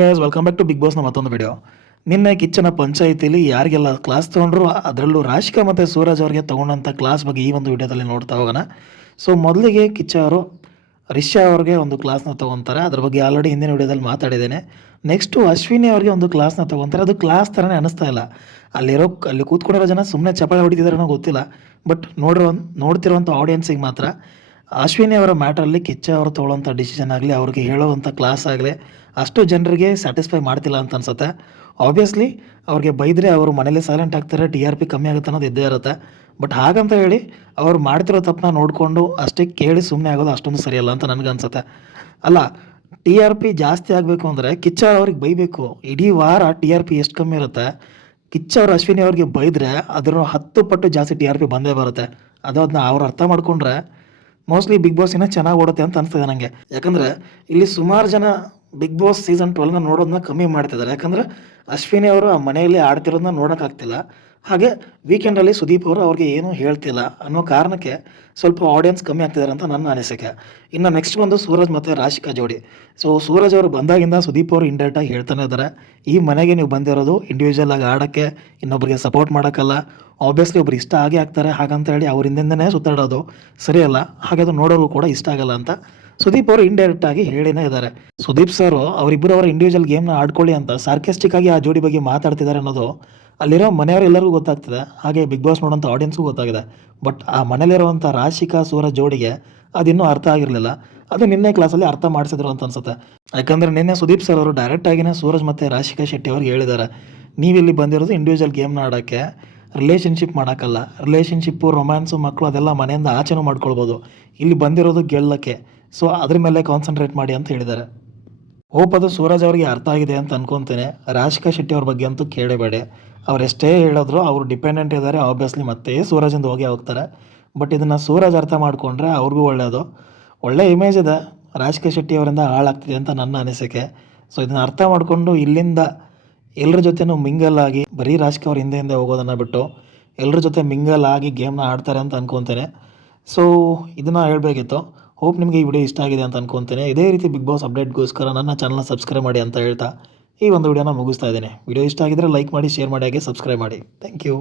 Guys welcome back to big ಬಾಸ್ನ ಮತ್ತೊಂದು video ನಿನ್ನೆ ಕಿಚ್ಚನ ಪಂಚಾಯಿತಿಲಿ ಯಾರಿಗೆಲ್ಲ ಕ್ಲಾಸ್ ತೊಗೊಂಡ್ರು, ಅದರಲ್ಲೂ ರಾಶಿಕಾ ಮತ್ತು ಸೂರಜ್ ಅವರಿಗೆ ತೊಗೊಂಡಂಥ ಕ್ಲಾಸ್ ಬಗ್ಗೆ ಈ ಒಂದು ವಿಡಿಯೋದಲ್ಲಿ ನೋಡ್ತಾ ಹೋಗೋಣ. ಸೊ ಮೊದಲಿಗೆ ಕಿಚ್ಚ ಅವರು, ರಿಷಾ ಅವ್ರಿಗೆ ಒಂದು ಕ್ಲಾಸ್ನ ತೊಗೊತಾರೆ. ಅದ್ರ ಬಗ್ಗೆ ಆಲ್ರೆಡಿ ಹಿಂದಿನ ವಿಡಿಯೋದಲ್ಲಿ ಮಾತಾಡಿದ್ದೇನೆ. ನೆಕ್ಸ್ಟು ಅಶ್ವಿನಿ ಅವರಿಗೆ ಒಂದು ಕ್ಲಾಸ್ನ ತೊಗೊತಾರೆ. ಅದು ಕ್ಲಾಸ್ ಥರನೇ ಅನಿಸ್ತಾ ಇಲ್ಲ. ಅಲ್ಲಿರೋ, ಅಲ್ಲಿ ಕೂತ್ಕೊಂಡಿರೋ ಜನ ಸುಮ್ಮನೆ ಚಪಾಳೆ ಹೊಡಿತಿದಾರೋ ಗೊತ್ತಿಲ್ಲ. ಬಟ್ ನೋಡಿರೋ ನೋಡ್ತಿರೋವಂಥ ಆಡಿಯನ್ಸಿಗೆ ಮಾತ್ರ ಅಶ್ವಿನಿ ಅವರ ಮ್ಯಾಟ್ರಲ್ಲಿ ಕಿಚ್ಚ ಅವರು ತೊಗೊಳ್ಳೋಂಥ ಡಿಸಿಷನ್ ಆಗಲಿ, ಅವ್ರಿಗೆ ಹೇಳೋವಂಥ ಕ್ಲಾಸ್ ಆಗಲಿ ಅಷ್ಟು ಜನರಿಗೆ ಸ್ಯಾಟಿಸ್ಫೈ ಮಾಡ್ತಿಲ್ಲ ಅಂತ ಅನ್ಸುತ್ತೆ. ಆಬ್ವಿಯಸ್ಲಿ ಅವ್ರಿಗೆ ಬೈದರೆ ಅವರು ಮನೇಲಿ ಸೈಲೆಂಟ್ ಆಗ್ತಾರೆ ಟಿ ಆರ್ ಪಿ ಕಮ್ಮಿ ಆಗುತ್ತೆ ಅನ್ನೋದು ಇದ್ದೇ ಇರುತ್ತೆ. ಬಟ್ ಹಾಗಂತ ಹೇಳಿ, ಅವ್ರು ಮಾಡ್ತಿರೋ ತಪ್ಪನ್ನ ನೋಡಿಕೊಂಡು ಅಷ್ಟೇ ಕೇಳಿ ಸುಮ್ಮನೆ ಆಗೋದು ಅಷ್ಟೊಂದು ಸರಿಯಲ್ಲ ಅಂತ ನನಗೆ ಅನ್ಸುತ್ತೆ. ಅಲ್ಲ ಟಿ ಆರ್ ಪಿ ಜಾಸ್ತಿ ಆಗಬೇಕು ಅಂದರೆ ಕಿಚ್ಚ ಅವ್ರಿಗೆ ಬೈಬೇಕು. ಇಡೀ ವಾರ ಟಿ ಆರ್ ಪಿ ಎಷ್ಟು ಕಮ್ಮಿ ಇರುತ್ತೆ? ಕಿಚ್ಚ ಅವ್ರು ಅಶ್ವಿನಿ ಅವ್ರಿಗೆ ಬೈದರೆ ಅದರ ಹತ್ತು ಪಟ್ಟು ಜಾಸ್ತಿ ಟಿ ಆರ್ ಪಿ ಬಂದೇ ಬರುತ್ತೆ. ಅದು ಅದನ್ನ ಅವ್ರು ಅರ್ಥ ಮಾಡ್ಕೊಂಡ್ರೆ ಮೋಸ್ಟ್ಲಿ ಬಿಗ್ ಬಾಸ್ ಇನ್ನೂ ಚೆನ್ನಾಗಿ ಓಡುತ್ತೆ ಅಂತ ಅನಿಸ್ತದೆ ನನಗೆ ಯಾಕಂದರೆ, ಇಲ್ಲಿ ಸುಮಾರು ಜನ ಬಿಗ್ ಬಾಸ್ ಸೀಸನ್ ಟ್ವೆಲ್ನ ನೋಡೋದನ್ನ ಕಮ್ಮಿ ಮಾಡ್ತಿದ್ದಾರೆ. ಯಾಕಂದರೆ ಅಶ್ವಿನಿ ಅವರು ಆ ಮನೆಯಲ್ಲಿ ಆಡ್ತಿರೋದನ್ನ ನೋಡೋಕ್ಕಾಗ್ತಿಲ್ಲ. ಹಾಗೆ ವೀಕೆಂಡಲ್ಲಿ ಸುದೀಪ್ ಅವರು ಅವ್ರಿಗೆ ಏನೂ ಹೇಳ್ತಿಲ್ಲ ಅನ್ನೋ ಕಾರಣಕ್ಕೆ ಸ್ವಲ್ಪ ಆಡಿಯನ್ಸ್ ಕಮ್ಮಿ ಆಗ್ತಿದ್ದಾರೆ ಅಂತ ನನ್ನ ಅನಿಸಿಕೆ. ಇನ್ನು ನೆಕ್ಸ್ಟ್ ಬಂದು ಸೂರಜ್ ಮತ್ತು ರಾಶಿಕಾ ಜೋಡಿ. ಸೊ ಸೂರಜ್ ಅವರು ಬಂದಾಗಿಂದ ಸುದೀಪ್ ಅವರು ಇಂಡೈರೆಕ್ಟಾಗಿ ಹೇಳ್ತಾನೆ ಇದ್ದಾರೆ. ಈ ಮನೆಗೆ ನೀವು ಬಂದಿರೋದು ಇಂಡಿವಿಜುವಲ್ ಆಗಿ ಆಡೋಕ್ಕೆ ಇನ್ನೊಬ್ಬರಿಗೆ ಸಪೋರ್ಟ್ ಮಾಡೋಕ್ಕಲ್ಲ. ಆಬ್ವಿಯಸ್ಲಿ ಒಬ್ರು ಇಷ್ಟ ಆಗೇ ಆಗ್ತಾರೆ. ಹಾಗಂತ ಹೇಳಿ ಅವ್ರ ಹಿಂದಿಂದನೇ ಸುತ್ತಾಡೋದು ಸರಿಯಲ್ಲ. ಹಾಗೆ ಅದು ನೋಡೋರು ಕೂಡ ಇಷ್ಟ ಆಗಲ್ಲ ಅಂತ ಸುದೀಪ್ ಅವರು ಇಂಡೈರೆಕ್ಟ್ ಆಗಿ ಹೇಳಿನೇ ಇದ್ದಾರೆ. ಸುದೀಪ್ ಸರ್ ಅವರಿಬ್ಬರು ಅವರ ಇಂಡಿವಿಜುವಲ್ ಗೇಮ್ನ ಆಡ್ಕೊಳ್ಳಿ ಅಂತ ಸಾರ್ಕೆಸ್ಟಿಕ್ ಆಗಿ ಆ ಜೋಡಿ ಬಗ್ಗೆ ಮಾತಾಡ್ತಿದ್ದಾರೆ ಅನ್ನೋದು ಅಲ್ಲಿರೋ ಮನೆಯವರೆಲ್ಲರಿಗೂ ಗೊತ್ತಾಗ್ತದೆ. ಹಾಗೆ ಬಿಗ್ ಬಾಸ್ ನೋಡೋಂಥ ಆಡಿಯನ್ಸ್ಗೂ ಗೊತ್ತಾಗಿದೆ. ಬಟ್ ಆ ಮನೇಲಿರುವಂಥ ರಾಶಿಕಾ ಸೂರ ಜೋಡಿಗೆ ಅದಿನ್ನೂ ಅರ್ಥ ಆಗಿರಲಿಲ್ಲ. ಅದು ನಿನ್ನೆ ಕ್ಲಾಸಲ್ಲಿ ಅರ್ಥ ಮಾಡಿಸಿದ್ರು ಅಂತ ಅನ್ಸುತ್ತೆ. ಯಾಕಂದರೆ ನಿನ್ನೆ ಸುದೀಪ್ ಸರ್ ಅವರು ಡೈರೆಕ್ಟ್ ಆಗಿನೇ ಸೂರಜ್ ಮತ್ತು ರಾಶಿಕಾ ಶೆಟ್ಟಿ ಅವ್ರಿಗೆ ಹೇಳಿದ್ದಾರೆ. ನೀವಿಲ್ಲಿ ಬಂದಿರೋದು ಇಂಡಿವಿಜುವಲ್ ಗೇಮ್ನ ಆಡೋಕ್ಕೆ ರಿಲೇಷನ್ಶಿಪ್ ಮಾಡೋಕ್ಕಲ್ಲ. ರಿಲೇಷನ್ಶಿಪ್ಪು ರೊಮ್ಯಾನ್ಸು ಮಕ್ಕಳು ಅದೆಲ್ಲ ಮನೆಯಿಂದ ಆಚೆನೂ ಮಾಡ್ಕೊಳ್ಬೋದು. ಇಲ್ಲಿ ಬಂದಿರೋದು ಗೆಲ್ಲಕ್ಕೆ. ಸೊ ಅದ್ರ ಮೇಲೆ ಕಾನ್ಸಂಟ್ರೇಟ್ ಮಾಡಿ ಅಂತ ಹೇಳಿದ್ದಾರೆ. ಹೋಪ್ ಅದು ಸೂರಜ್ ಅವರಿಗೆ ಅರ್ಥ ಆಗಿದೆ ಅಂತ ಅನ್ಕೊತೇನೆ. ರಾಶಿಕಾ ಶೆಟ್ಟಿ ಅವ್ರ ಬಗ್ಗೆ ಅಂತೂ ಕೇಳಬೇಡಿ. ಅವ್ರು ಹೇಳಿದ್ರು ಅವರು ಡಿಪೆಂಡೆಂಟ್ ಇದ್ದಾರೆ. ಆಬ್ವಿಯಸ್ಲಿ ಮತ್ತೆ ಸೂರಜಿಂದ ಹೋಗಿ ಹೋಗ್ತಾರೆ. ಬಟ್ ಇದನ್ನು ಸೂರಜ್ ಅರ್ಥ ಮಾಡಿಕೊಂಡ್ರೆ ಅವ್ರಿಗೂ ಒಳ್ಳೆಯದು ಒಳ್ಳೆ ಇಮೇಜ್ ಇದೆ. ರಾಜಕೀಯ ಶೆಟ್ಟಿ ಅವರಿಂದ ಹಾಳಾಗ್ತಿದೆ ಅಂತ ನನ್ನ ಅನಿಸಿಕೆ. ಸೊ ಇದನ್ನು ಅರ್ಥ ಮಾಡಿಕೊಂಡು ಇಲ್ಲಿಂದ ಎಲ್ಲರ ಜೊತೆನೂ ಮಿಂಗಲ್ ಆಗಿ ಬರೀ ರಾಜಕೀಯ ಅವ್ರ ಹಿಂದೆ ಹಿಂದೆ ಹೋಗೋದನ್ನು ಬಿಟ್ಟು ಎಲ್ಲರ ಜೊತೆ ಮಿಂಗಲ್ ಆಗಿ ಗೇಮ್ನ ಆಡ್ತಾರೆ ಅಂತ ಅನ್ಕೊತೇನೆ. ಸೊ ಇದನ್ನು ಹೇಳಬೇಕಿತ್ತು. ಹೋಪ್ ನಿಮಗೆ ಈ ವಿಡಿಯೋ ಇಷ್ಟ ಆಗಿದೆ ಅಂತ ಅನ್ಕೊತೇನೆ. ಇದೇ ರೀತಿ ಬಿಗ್ ಬಾಸ್ ಅಪ್ಡೇಟ್ಗೋಸ್ಕರ ನನ್ನ ಚಾನಲ್ನ ಸಬ್ಸ್ಕ್ರೈಬ್ ಮಾಡಿ ಅಂತ ಹೇಳ್ತಾ ಈ ಒಂದು ವಿಡಿಯೋನ ಮುಗಿಸ್ತಾ ಇದ್ದೇನೆ. ವಿಡಿಯೋ ಇಷ್ಟ ಆಗಿದ್ರೆ ಲೈಕ್ ಮಾಡಿ ಶೇರ್ ಮಾಡಿ, ಹಾಗೆ ಸಬ್ಸ್ಕ್ರೈಬ್ ಮಾಡಿ. Thank you